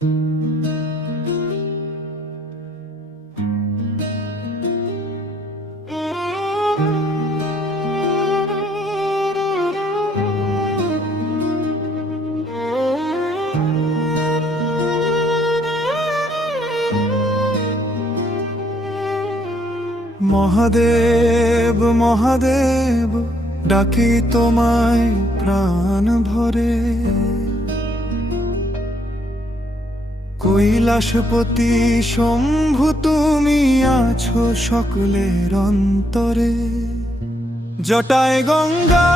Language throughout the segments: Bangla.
মহাদেব মহাদেব ডাকি তোমায় প্রাণ ভরে, কৈলাসপতি শম্ভু তুমি আছো সকলের অন্তরে। জটায় গঙ্গা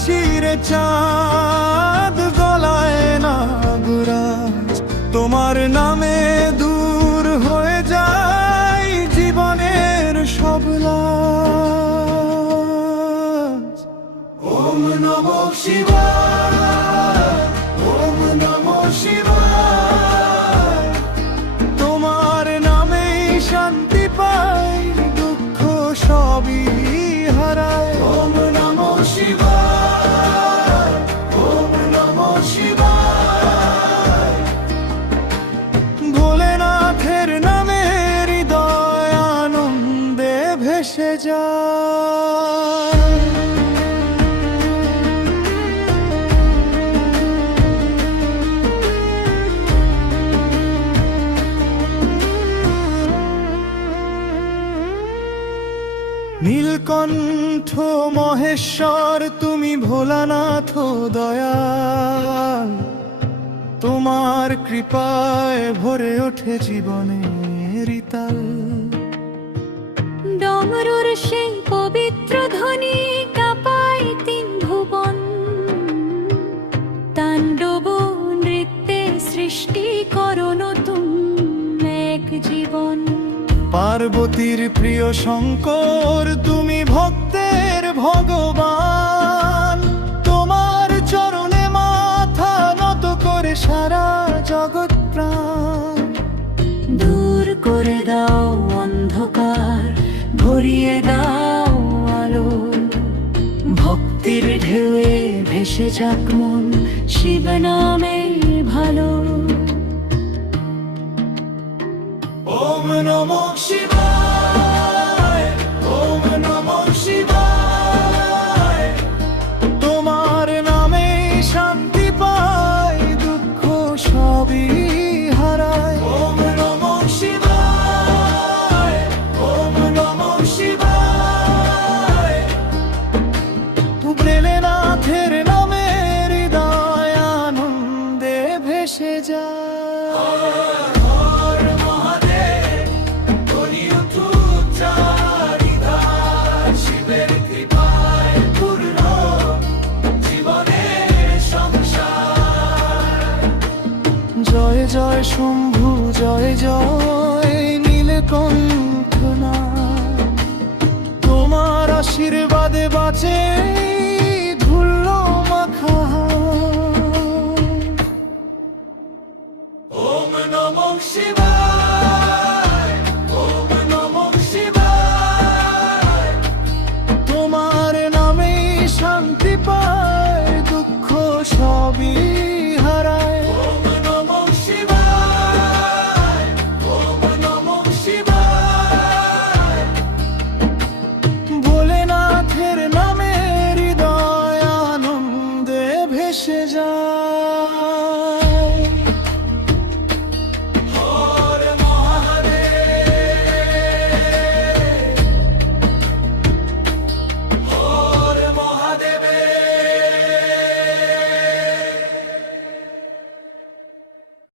শিরে চাঁদ গলায় নাগরাজ, তোমার নামে দূর হয়ে যায় জীবনের সব লাজ। ওম নমঃ শিবায়, ওম নমঃ শিবায়, তোমার নামেই শান্তি পাই, দুঃখ সবই হারায়। ওম নমঃ শিবায়, ওম নমঃ শিবায়, ভোলেনাথের নামে হৃদয় আনন্দে ভেসে যায়। নীলকণ্ঠ মহেশ্বর তুমি ভোলানাথ দয়াল, তোমার কৃপায় ভরে ওঠে জীবনের তাল। ডমরুর সেই পবিত্র ধ্বনি কাঁপায় তিন ভুবন, তাণ্ডব নৃত্যে সৃষ্টি করো নতুন এক জীবন। পার্বতীর প্রিয় শঙ্কর তুমি ভক্তের ভগবান, তোমার চরণে মাথা নত করে সারা জগৎ প্রাণ। দূর করে দাও অন্ধকার, ভরিয়ে দাও আলো, ভক্তির ঢেউয়ে ভেসে যাক মন শিব নামে ভালো। ওম নমঃ শিবায়, ওম নমঃ শিবায়, তোমার নামে শান্তি পাই, দুঃখ সবই হারায়। ওম নমঃ শিবায়, ওম নমঃ শিবায়, ভোলেনাথের নামে হৃদয় আনন্দে ভেসে যায়। জয় জয় শম্ভু জয় জয় নীলকণ্ঠ নাথ, তোমার আশীর্বাদে বাঁচে ধুলো মাখা। ওম নমঃ শিবায়।